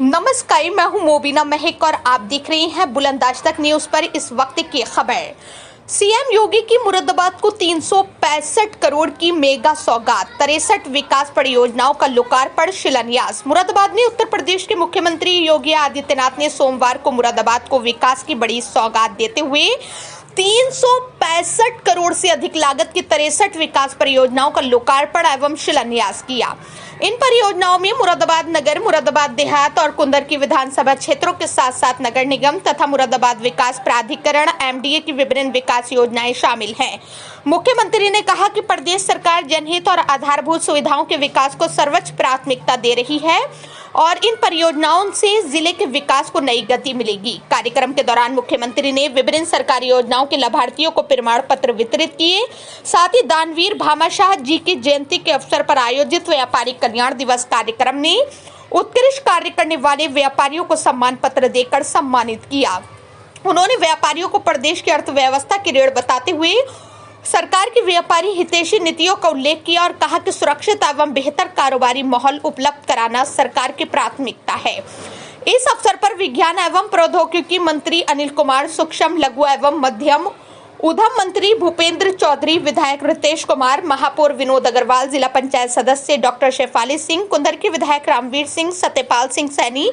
नमस्कार, मैं हूं मोबिना महक और आप देख रहे हैं बुलंदाज तक न्यूज पर इस वक्त की खबर। सीएम योगी की मुरादाबाद को 365 करोड़ की मेगा सौगात, 63 विकास परियोजनाओं का लोकार्पण शिलान्यास। मुरादाबाद में उत्तर प्रदेश के मुख्यमंत्री योगी आदित्यनाथ ने सोमवार को मुरादाबाद को विकास की बड़ी सौगात देते हुए 365 करोड़ से अधिक लागत की 63 विकास परियोजनाओं का लोकार्पण एवं शिलान्यास किया। इन परियोजनाओं में मुरादाबाद नगर, मुरादाबाद देहात और कुंदर की विधानसभा क्षेत्रों के साथ साथ नगर निगम तथा मुरादाबाद विकास प्राधिकरण एमडीए की विभिन्न विकास योजनाएं शामिल हैं। मुख्यमंत्री ने कहा कि प्रदेश सरकार जनहित और आधारभूत सुविधाओं के विकास को सर्वोच्च प्राथमिकता दे रही है और इन परियोजनाओं से जिले के विकास को नई गति मिलेगी। कार्यक्रम के दौरान मुख्यमंत्री ने विभिन्न सरकारी योजनाओं के लाभार्थियों को प्रमाण पत्र वितरित किए। साथ ही दानवीर भामाशाह जी की जयंती के अवसर पर आयोजित व्यापारी कल्याण दिवस कार्यक्रम में उत्कृष्ट कार्य करने वाले व्यापारियों को सम्मान पत्र देकर सम्मानित किया। उन्होंने व्यापारियों को प्रदेश की अर्थव्यवस्था की रीढ़ बताते हुए सरकार की व्यापारी हितैषी नीतियों का उल्लेख किया और कहा कि सुरक्षित एवं बेहतर कारोबारी माहौल उपलब्ध कराना सरकार की प्राथमिकता है। इस अवसर पर विज्ञान एवं प्रौद्योगिकी मंत्री अनिल कुमार, सूक्ष्म लघु एवं मध्यम उद्यम मंत्री भूपेंद्र चौधरी, विधायक रितेश कुमार, महापौर विनोद अग्रवाल, जिला पंचायत सदस्य डॉक्टर शेफाली सिंह, कुंदर के विधायक रामवीर सिंह, सत्यपाल सिंह सैनी,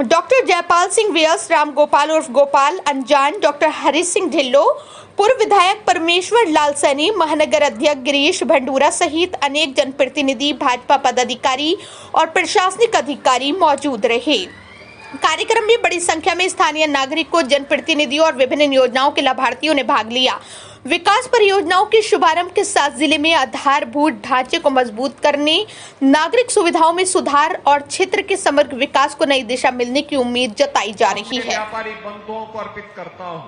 डॉक्टर जयपाल सिंह व्यास, राम गोपाल उर्फ गोपाल अनजान, डॉक्टर हरि सिंह ढिल्लो, पूर्व विधायक परमेश्वर लाल सैनी, महानगर अध्यक्ष गिरीश भंडूरा सहित अनेक जनप्रतिनिधि, भाजपा पदाधिकारी और प्रशासनिक अधिकारी मौजूद रहे। कार्यक्रम में बड़ी संख्या में स्थानीय नागरिकों, जनप्रतिनिधियों और विभिन्न योजनाओं के लाभार्थियों ने भाग लिया। विकास परियोजनाओं के शुभारंभ के साथ जिले में आधारभूत ढांचे को मजबूत करने, नागरिक सुविधाओं में सुधार और क्षेत्र के समग्र विकास को नई दिशा मिलने की उम्मीद जताई जा रही है। व्यापारी बंधुओं को अर्पित करता हूं।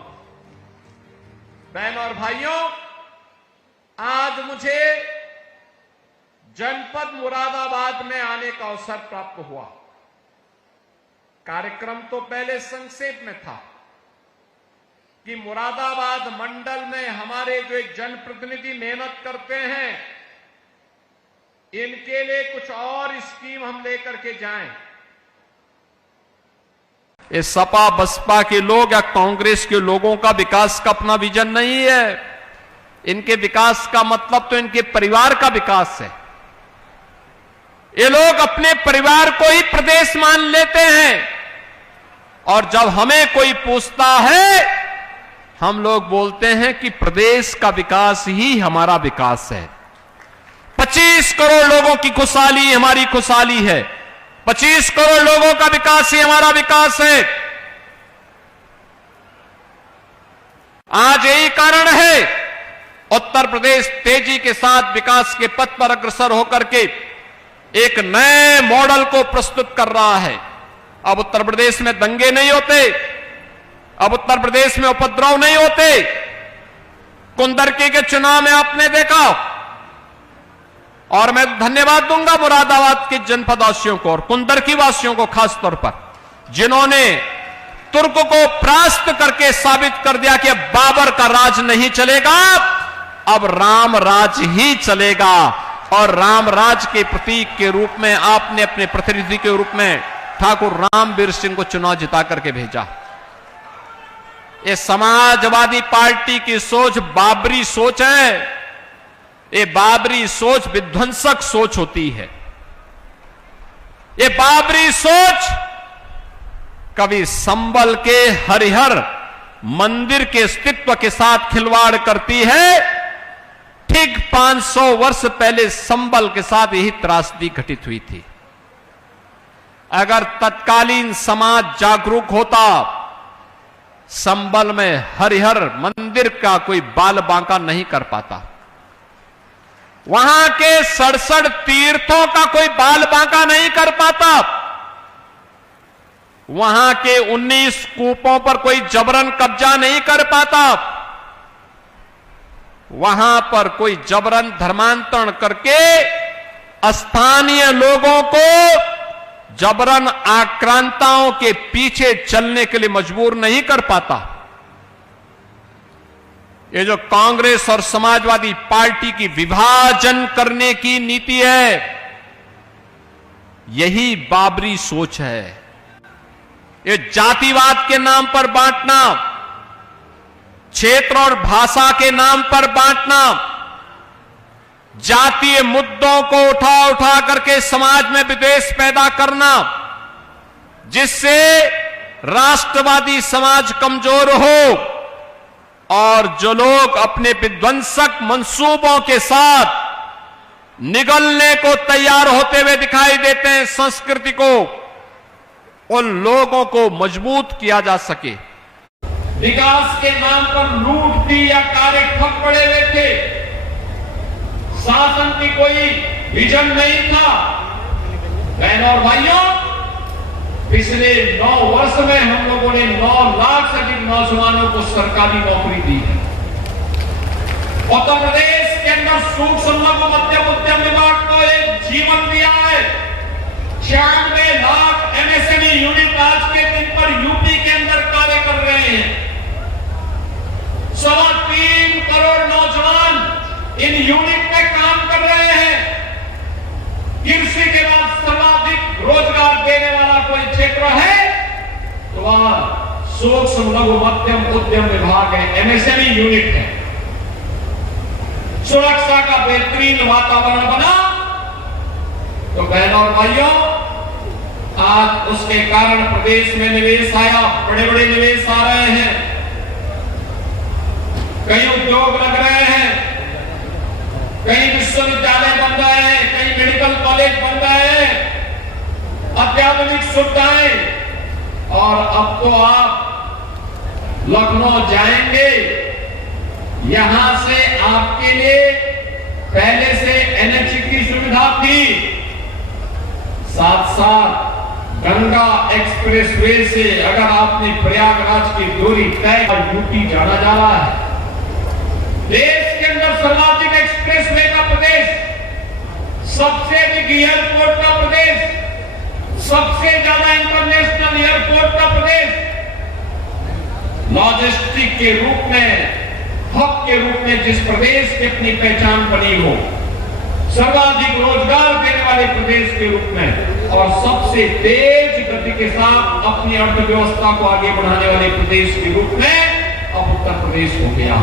बहनों और भाइयों, आज मुझे जनपद मुरादाबाद में आने का अवसर प्राप्त हुआ। कार्यक्रम तो पहले संक्षेप में था कि मुरादाबाद मंडल में हमारे जो एक जनप्रतिनिधि मेहनत करते हैं, इनके लिए कुछ और स्कीम हम लेकर के जाएं। ये सपा बसपा के लोग या कांग्रेस के लोगों का विकास का अपना विजन नहीं है। इनके विकास का मतलब तो इनके परिवार का विकास है। ये लोग अपने परिवार को ही प्रदेश मान लेते हैं और जब हमें कोई पूछता है, हम लोग बोलते हैं कि प्रदेश का विकास ही हमारा विकास है। 25 करोड़ लोगों की खुशहाली हमारी खुशहाली है। 25 करोड़ लोगों का विकास ही हमारा विकास है। आज यही कारण है उत्तर प्रदेश तेजी के साथ विकास के पथ पर अग्रसर होकर के एक नए मॉडल को प्रस्तुत कर रहा है। अब उत्तर प्रदेश में दंगे नहीं होते, अब उत्तर प्रदेश में उपद्रव नहीं होते। कुंदरकी के चुनाव में आपने देखा, और मैं धन्यवाद दूंगा मुरादाबाद के जनपदवासियों को और कुंदरकी वासियों को खास तौर पर, जिन्होंने तुर्क को परास्त करके साबित कर दिया कि अब बाबर का राज नहीं चलेगा, अब राम राज ही चलेगा। और राम राज के प्रतीक के रूप में आपने अपने प्रतिनिधि के रूप में ठाकुर रामवीर सिंह को चुनाव जिता करके भेजा। ये समाजवादी पार्टी की सोच बाबरी सोच है। ये बाबरी सोच विध्वंसक सोच होती है। ये बाबरी सोच कभी संबल के हरिहर मंदिर के अस्तित्व के साथ खिलवाड़ करती है। ठीक 500 वर्ष पहले संबल के साथ यही त्रासदी घटित हुई थी। अगर तत्कालीन समाज जागरूक होता, संबल में हरिहर मंदिर का कोई बाल बांका नहीं कर पाता। वहां के 67 तीर्थों का कोई बाल बांका नहीं कर पाता। वहां के 19 कूपों पर कोई जबरन कब्जा नहीं कर पाता। वहां पर कोई जबरन धर्मांतरण करके स्थानीय लोगों को जबरन आक्रांताओं के पीछे चलने के लिए मजबूर नहीं कर पाता। ये जो कांग्रेस और समाजवादी पार्टी की विभाजन करने की नीति है, यही बाबरी सोच है। ये जातिवाद के नाम पर बांटना, क्षेत्र और भाषा के नाम पर बांटना, जातीय मुद्दों को उठा उठा करके समाज में विद्वेष पैदा करना, जिससे राष्ट्रवादी समाज कमजोर हो और जो लोग अपने विध्वंसक मंसूबों के साथ निगलने को तैयार होते हुए दिखाई देते हैं संस्कृति को, उन लोगों को मजबूत किया जा सके। विकास के नाम पर लूट थी या कार्य ठप पड़े हुए थे, शासन की कोई विजन नहीं था। बहनों और भाइयों, पिछले 9 वर्ष में हम लोगों ने 9 लाख से अधिक नौजवानों को सरकारी नौकरी दी है। उत्तर प्रदेश के अंदर सूक्ष्म लघु मध्यम उद्यम विभाग को एक जीवन दिया है। 96 लाख एमएसएमई यूनिट आज के दिन पर यूपी के अंदर कार्य कर रहे हैं। 3.25 करोड़ नौजवान इन यूनिट में काम कर रहे हैं। कृषि के बाद सर्वाधिक रोजगार देने वाला कोई क्षेत्र है तो वह सूक्ष्म लघु मध्यम उद्यम विभाग है, एमएसएमई यूनिट है। सुरक्षा का बेहतरीन वातावरण बना तो बहनों और भाइयों, आज उसके कारण प्रदेश में निवेश आया, बड़े बड़े निवेश आ रहे हैं, कई उद्योग लग रहे हैं, कई विश्वविद्यालय बन रहे हैं, कई मेडिकल कॉलेज बन रहे हैं, अत्याधुनिक सुविधाएं। और अब तो आप लखनऊ जाएंगे, यहां से आपके लिए पहले से एनएच की सुविधा थी, साथ साथ गंगा एक्सप्रेसवे से अगर आपने प्रयागराज की दूरी तय कर यूपी जाना जा रहा है। देश के अंदर सर्वाधिक एक्सप्रेसवे का प्रदेश, सबसे अधिक एयरपोर्ट का प्रदेश, सबसे ज्यादा इंटरनेशनल एयरपोर्ट का प्रदेश, लॉजिस्टिक के रूप में, हब के रूप में जिस प्रदेश की अपनी पहचान बनी हो, सर्वाधिक रोजगार देने वाले प्रदेश के रूप में और सबसे तेज गति के साथ अपनी अर्थव्यवस्था को आगे बढ़ाने वाले प्रदेश के रूप में अब उत्तर प्रदेश हो गया।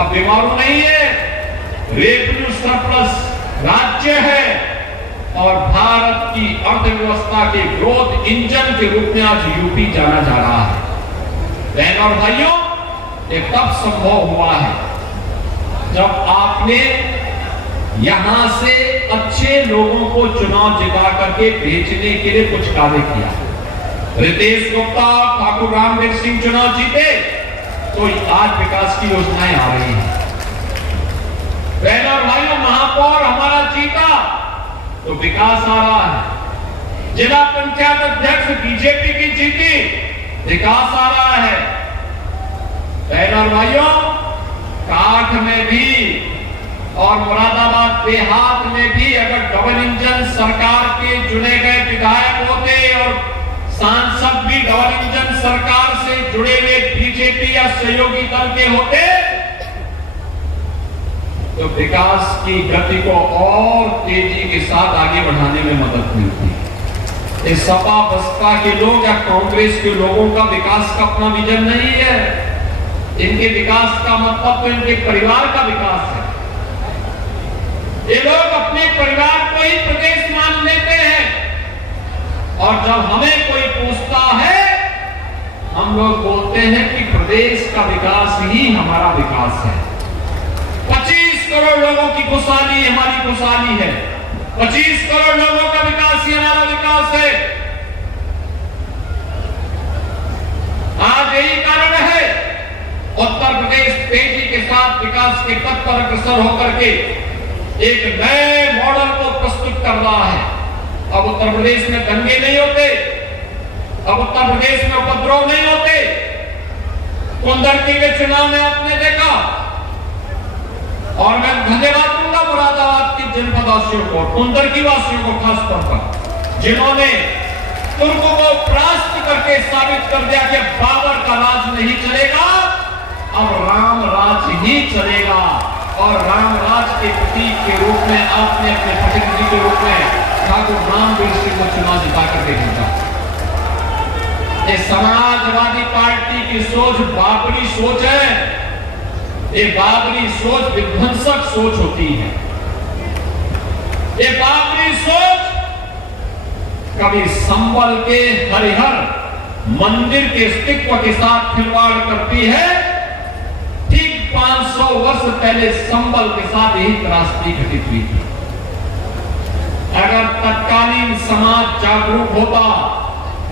अब बीमारू नहीं है, रेवेन्यू सरप्लस राज्य है और भारत की अर्थव्यवस्था के ग्रोथ इंजन के रूप में आज यूपी जाना जा रहा है। बहनों और भाइयों, ये तब संभव हुआ है जब आपने यहां से अच्छे लोगों को चुनाव जिता करके भेजने के लिए कुछ कार्य किया। रितेश गुप्ता, ठाकुर रामवीर सिंह चुनाव जीते तो आज विकास की योजनाएं आ रही हैं। बहनों और भाइयों, महापौर हमारा जीता तो विकास आ रहा है। जिला पंचायत अध्यक्ष बीजेपी की जीती, विकास आ रहा है। बहनों और भाइयों, काठ में भी और मुरादाबाद देहात में भी अगर डबल इंजन सरकार के चुने गए विधायक होते और सांसद भी डबल इंजन सरकार से जुड़े हुए बीजेपी या सहयोगी दल के होते तो विकास की गति को और तेजी के साथ आगे बढ़ाने में मदद मिलती। इस सपा बसपा के लोग या कांग्रेस के लोगों का विकास का अपना विजन नहीं है। इनके विकास का मतलब तो इनके परिवार का विकास है। ये लोग अपने परिवार को ही प्रदेश मान लेते हैं और जब हमें कोई पूछता है हम लोग बोलते हैं कि प्रदेश का विकास ही हमारा विकास है। 25 करोड़ लोगों की खुशहाली हमारी खुशहाली है। 25 करोड़ लोगों का विकास ही हमारा विकास है। आज यही कारण है उत्तर प्रदेश तेजी के साथ विकास के पथ पर अग्रसर होकर के एक नए मॉडल को प्रस्तुत कर रहा है। अब उत्तर प्रदेश में दंगे नहीं होते, अब उत्तर प्रदेश में उपद्रव नहीं होते। कुंदरकी के चुनाव में आपने देखा और मैं धन्यवाद दूंगा मुरादाबाद के जनपदवासियों को, कुंदरकी वासियों को खास तौर पर, जिन्होंने तुर्कों को परास्त करके साबित कर दिया कि बाबर का राज नहीं चलेगा, अब राम राज ही चलेगा। और राम राज के प्रतीक के रूप में आपने अपने प्रतिनिधि के रूप में ठाकुर रामवीर सिंह को चुनाव जिता करके भेजा। ये समाजवादी पार्टी की सोच बाबरी सोच है। ये बाबरी सोच विध्वंसक सोच होती है। ये बाबरी सोच कभी संबल के हरिहर मंदिर के अस्तित्व के साथ खिलवाड़ करती है। ठीक 500 वर्ष पहले संबल के साथ यही त्रासदी घटित हुई थी। अगर तत्कालीन समाज जागरूक होता,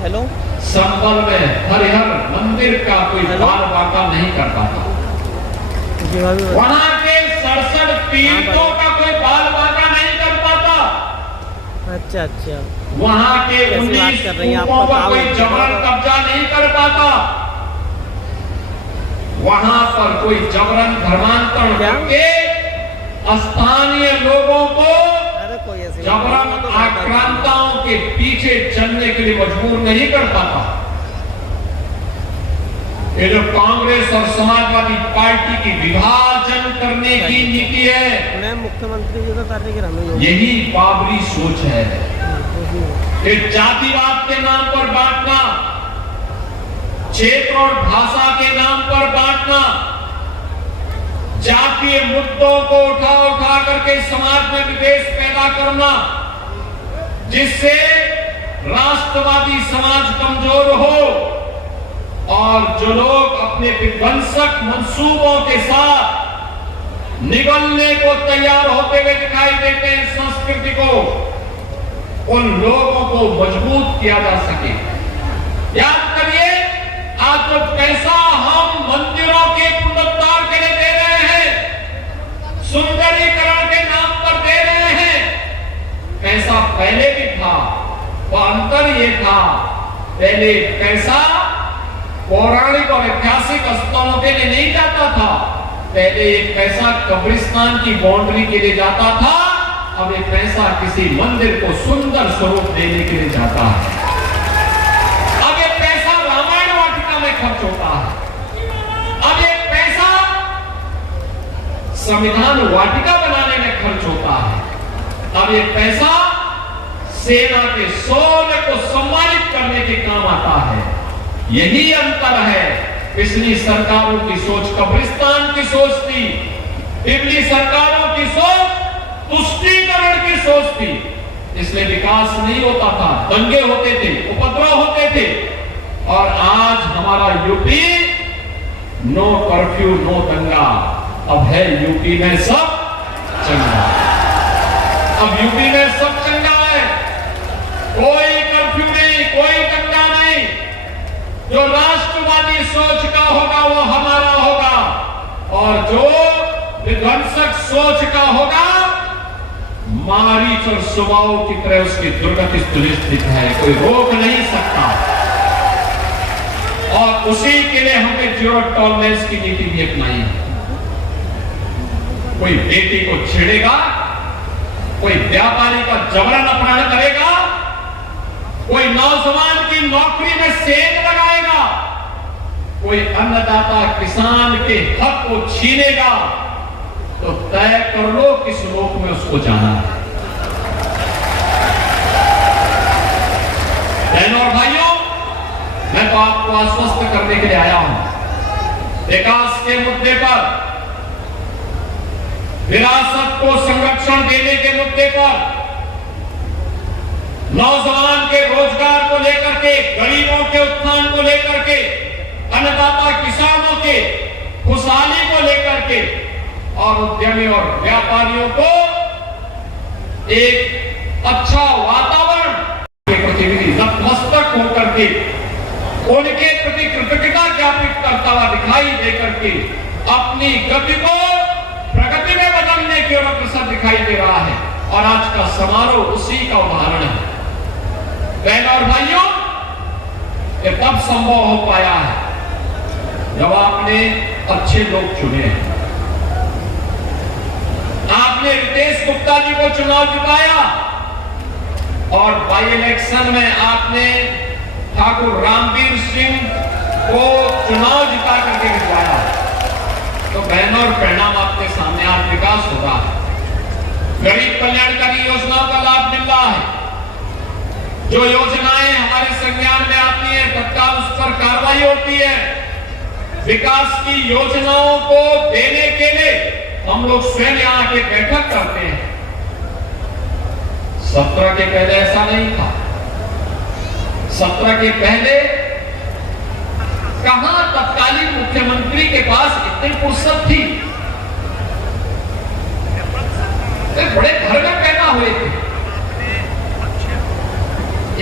हेलो, संबल में हरिहर मंदिर का कोई बाल बांका नहीं कर पाता। वहां के 67 पीड़ितों का कोई बाल बांका नहीं कर पाता। अच्छा अच्छा, वहां के 19 कूपों पर कोई जबरन कब्जा नहीं कर पाता। वहां पर कोई जबरन धर्मांतरण करके स्थानीय लोगों को जबरन आक्रांताओं के पीछे चलने के लिए मजबूर नहीं कर पाता। ये जो कांग्रेस और समाजवादी पार्टी की विभाजन करने की नीति है, मैं मुख्यमंत्री जी को करने की यही बाबरी सोच है। ये जातिवाद के नाम पर बांटना, क्षेत्र और भाषा के नाम पर बांटना, जातीय मुद्दों को उठा करके समाज में विद्वेष पैदा करना, जिससे राष्ट्रवादी समाज कमजोर हो और जो लोग अपने विध्वंसक मंसूबों के साथ निगलने को तैयार होते हुए दिखाई देते हैं संस्कृति को, उन लोगों को मजबूत किया जा सके। याद करिए, आज जो पैसा हम मंदिरों के पुनरुद्धार के लिए दे रहे हैं, सुंदरीकरण के नाम पर दे रहे हैं, पैसा पहले भी था। वह अंतर ये था, पहले पैसा पौराणिक और ऐतिहासिक स्थलों के लिए नहीं जाता था। पहले एक पैसा कब्रिस्तान की बाउंड्री के लिए जाता था, अब एक पैसा किसी मंदिर को सुंदर स्वरूप देने के लिए जाता है। अब एक पैसा रामायण वाटिका में खर्च होता है। अब एक पैसा संविधान वाटिका बनाने में खर्च होता है। अब एक पैसा सेना के शौर्य को सम्मानित करने के काम आता है। यही अंतर है। पिछली सरकारों की सोच कब्रिस्तान की सोच थी, पिछली सरकारों की सोच तुष्टीकरण की सोच थी, इसलिए विकास नहीं होता था, दंगे होते थे, उपद्रव होते थे। और आज हमारा यूपी नो कर्फ्यू नो दंगा, अब है यूपी में सब चंगा। अब यूपी में सब चंगा है, कोई कर्फ्यू नहीं, कोई दंगा नहीं। जो राष्ट्रवादी सोच का होगा वो हमारा होगा, और जो विध्वंसक सोच का होगा, मारीच और सुबाऊ की तरह उसकी दुर्गति सुनिश्चित है, कोई रोक नहीं सकता। और उसी के लिए हमने जीरो टॉलरेंस की नीति भी अपनाई है। कोई बेटी को छेड़ेगा, कोई व्यापारी का जबरन अपहरण करेगा, कोई नौजवान की नौकरी में सेंध लगाएगा, कोई अन्नदाता किसान के हक को छीनेगा, तो तय कर लो किस लोक में उसको जाना है। बहनों और भाइयों, मैं तो आपको आश्वस्त करने के लिए आया हूं। विकास के मुद्दे पर, विरासत को संरक्षण देने के मुद्दे पर, नौजवान के रोजगार को लेकर के, गरीबों के उत्थान को लेकर के, अन्नदाता किसानों के खुशहाली को लेकर के, और उद्यमी और व्यापारियों को एक अच्छा वातावरण के प्रतिनिधि नतमस्तक होकर के उनके प्रति कृतज्ञता ज्ञापित करता हुआ दिखाई देकर के अपनी गति को प्रगति में बदलने की ओर अग्रसर दिखाई दे रहा है। और आज का समारोह उसी का उदाहरण है। बहनों और भाइयों, ये तब संभव हो पाया है जब आपने अच्छे लोग चुने हैं। आपने रितेश गुप्ता जी को चुनाव जिताया और बाई इलेक्शन में आपने ठाकुर रामवीर सिंह को चुनाव जिता करके जितवाया। तो बहनों और परिणाम आपके सामने, आज विकास हो रहा है, गरीब कल्याणकारी योजनाओं का लाभ मिल रहा है। जो योजनाएं हमारे संज्ञान में आती हैं तत्काल विकास की योजनाओं को देने के लिए हम लोग स्वयं यहां आके बैठक करते हैं। 17 के पहले ऐसा नहीं था। 17 के पहले कहां तत्कालीन मुख्यमंत्री के पास इतनी फुर्सत थी। बड़े घर में पैदा हुए थे।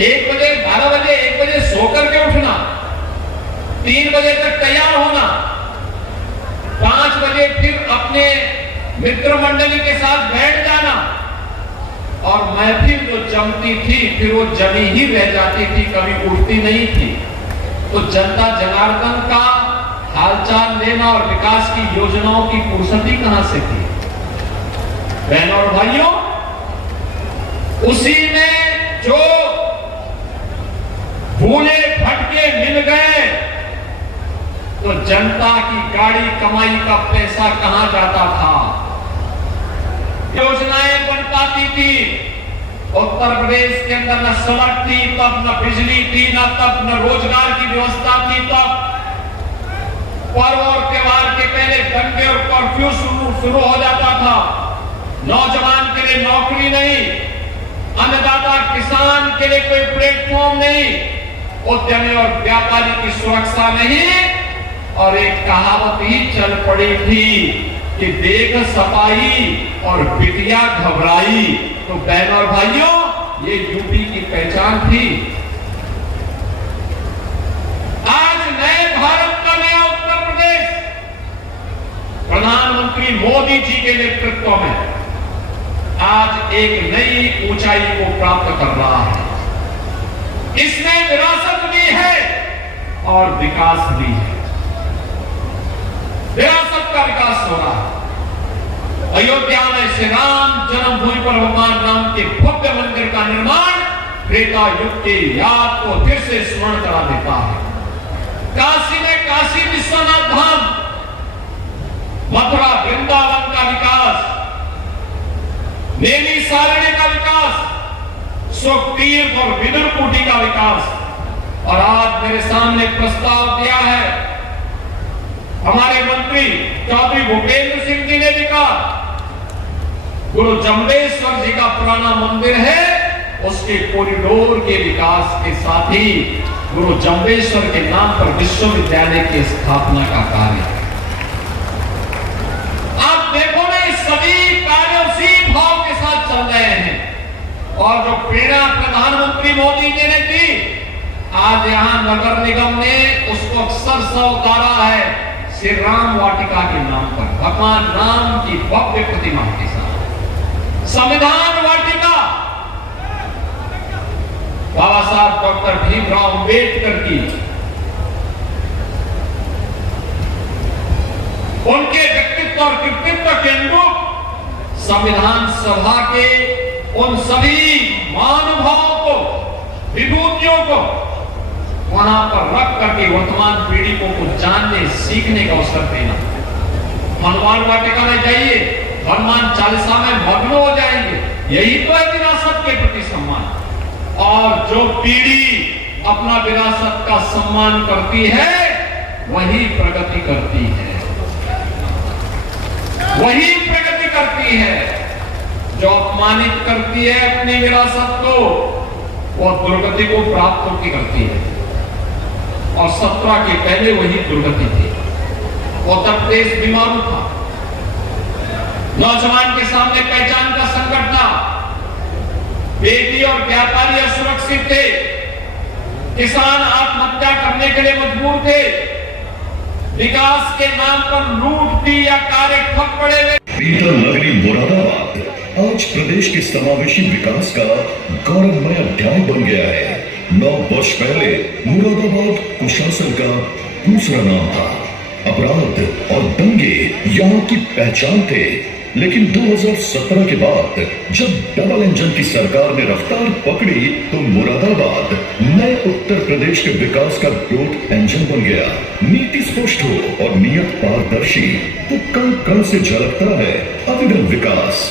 1 बजे 12 बजे 1 बजे सोकर के उठना, 3 बजे तक तैयार होना, 5 बजे फिर अपने मित्र मंडली के साथ बैठ जाना और महफिल जो जमती थी फिर वो जमी ही रह जाती थी, कभी उठती नहीं थी। तो जनता जनार्दन का हालचाल लेना और विकास की योजनाओं की फुर्सती कहां से थी। बहनों और भाइयों, उसी में जो भूले भटके मिल गए तो जनता की गाड़ी कमाई का पैसा कहां जाता था। योजनाएं बन पाती थी। उत्तर प्रदेश के अंदर न सड़क थी तब, न बिजली थी न तब, न रोजगार की व्यवस्था थी तब। पर्व और त्योहार के पहले दंगे और कर्फ्यू शुरू हो जाता था। नौजवान के लिए नौकरी नहीं, अन्नदाता किसान के लिए कोई प्लेटफॉर्म नहीं, उद्यमी और व्यापारी की सुरक्षा नहीं, और एक कहावत ही चल पड़ी थी कि देख सपाई और बिटिया घबराई। तो बहनों और भाइयों, ये यूपी की पहचान थी। आज नए भारत का नया उत्तर प्रदेश प्रधानमंत्री मोदी जी के नेतृत्व में आज एक नई ऊंचाई को प्राप्त कर रहा है। इसने विरासत भी है और विकास भी है। विरासत का विकास हो रहा है। अयोध्या में श्री राम जन्मभूमि पर भगवान राम के भव्य मंदिर का निर्माण त्रेता युग की याद को फिर से स्मरण करा देता है। काशी में काशी विश्वनाथ धाम, मथुरा वृंदावन का विकास, नेमी सारणी का विकास, सुखतीर्थ और विदुरकुटी का विकास, और आज मेरे सामने प्रस्ताव दिया है हमारे मंत्री चौधरी भूपेंद्र सिंह जी ने भी कहा, गुरु जम्बेश्वर जी का पुराना मंदिर है, उसके कॉरिडोर के विकास के साथ ही गुरु जम्बेश्वर के नाम पर विश्वविद्यालय की स्थापना का कार्य। आप देखो ना, इस सभी कार्य उसी भाव के साथ चल रहे हैं। और जो प्रेरणा प्रधानमंत्री मोदी जी ने दी, आज यहां नगर निगम ने उसको अक्षरशः उतारा है श्री राम वाटिका के नाम पर, भगवान राम की भव्य प्रतिमा के साथ। संविधान वाटिका बाबा साहब डॉक्टर भीमराव अंबेडकर की, उनके व्यक्तित्व और कृतित्व के अनुरूप संविधान सभा के उन सभी महानुभावों को, विभूतियों को वहां पर रख करके वर्तमान पीढ़ी को कुछ जानने सीखने का अवसर देना। हनुमान वाटिका में जाइए, हनुमान चालीसा में मग्न हो जाएंगे। यही तो है विरासत के प्रति सम्मान। और जो पीढ़ी अपना विरासत का सम्मान करती है वही प्रगति करती है, वही प्रगति करती है। जो अपमानित करती है अपनी विरासत को, वो दुर्गति को प्राप्त होती करती है। और 17 के पहले वही दुर्गति थी। उत्तर प्रदेश बीमारू था, नौजवान के सामने पहचान का संकट था, बेटी और व्यापारी असुरक्षित थे, किसान आत्महत्या करने के लिए मजबूर थे, विकास के नाम पर लूट थी या कार्य ठप पड़े हुए। पीतल नगरी मुरादाबाद आज प्रदेश के समावेशी विकास का गौरवमय अध्याय बन गया है। 9 वर्ष पहले मुरादाबाद कुशासन का दूसरा नाम था। अपराध और दंगे यहाँ की पहचान थे, लेकिन 2017 के बाद जब डबल इंजन की सरकार ने रफ्तार पकड़ी तो मुरादाबाद नए उत्तर प्रदेश के विकास का ग्रोथ इंजन बन गया। नीति स्पष्ट हो और नियत पारदर्शी तो कल कल से झलकता है अविरल विकास।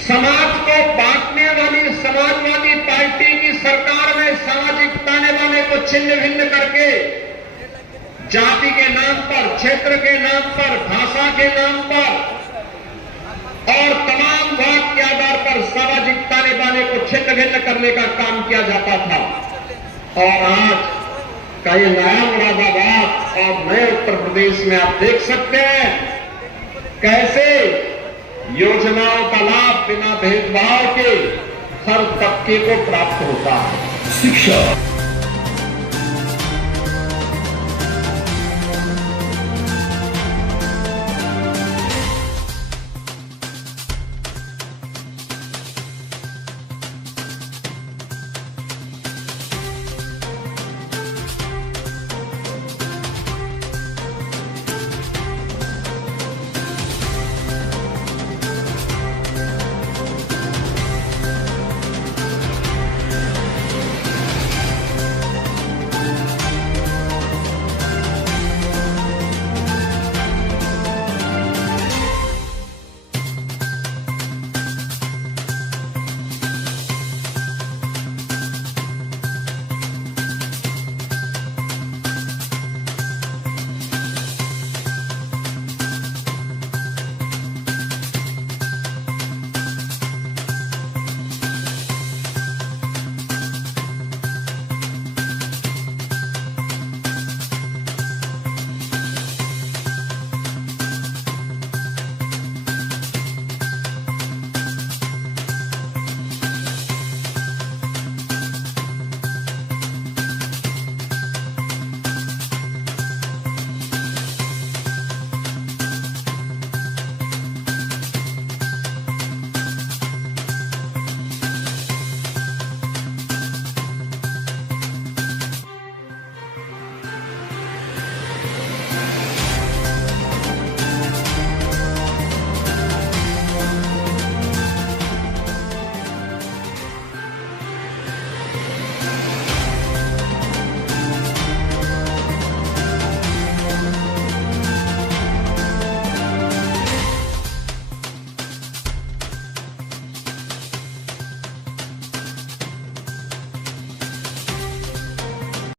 समाज को बांटने वाली समाजवादी पार्टी की सरकार में सामाजिक ताने बाने को छिन्न भिन्न करके जाति के नाम पर, क्षेत्र के नाम पर, भाषा के नाम पर और तमाम बात के आधार पर सामाजिक ताने बाने को छिन्न भिन्न करने का काम किया जाता था। और आज का ये नया मुरादाबाद और नए उत्तर प्रदेश में आप देख सकते हैं कैसे योजनाओं का लाभ बिना भेदभाव के हर तबके को प्राप्त होता है। शिक्षा,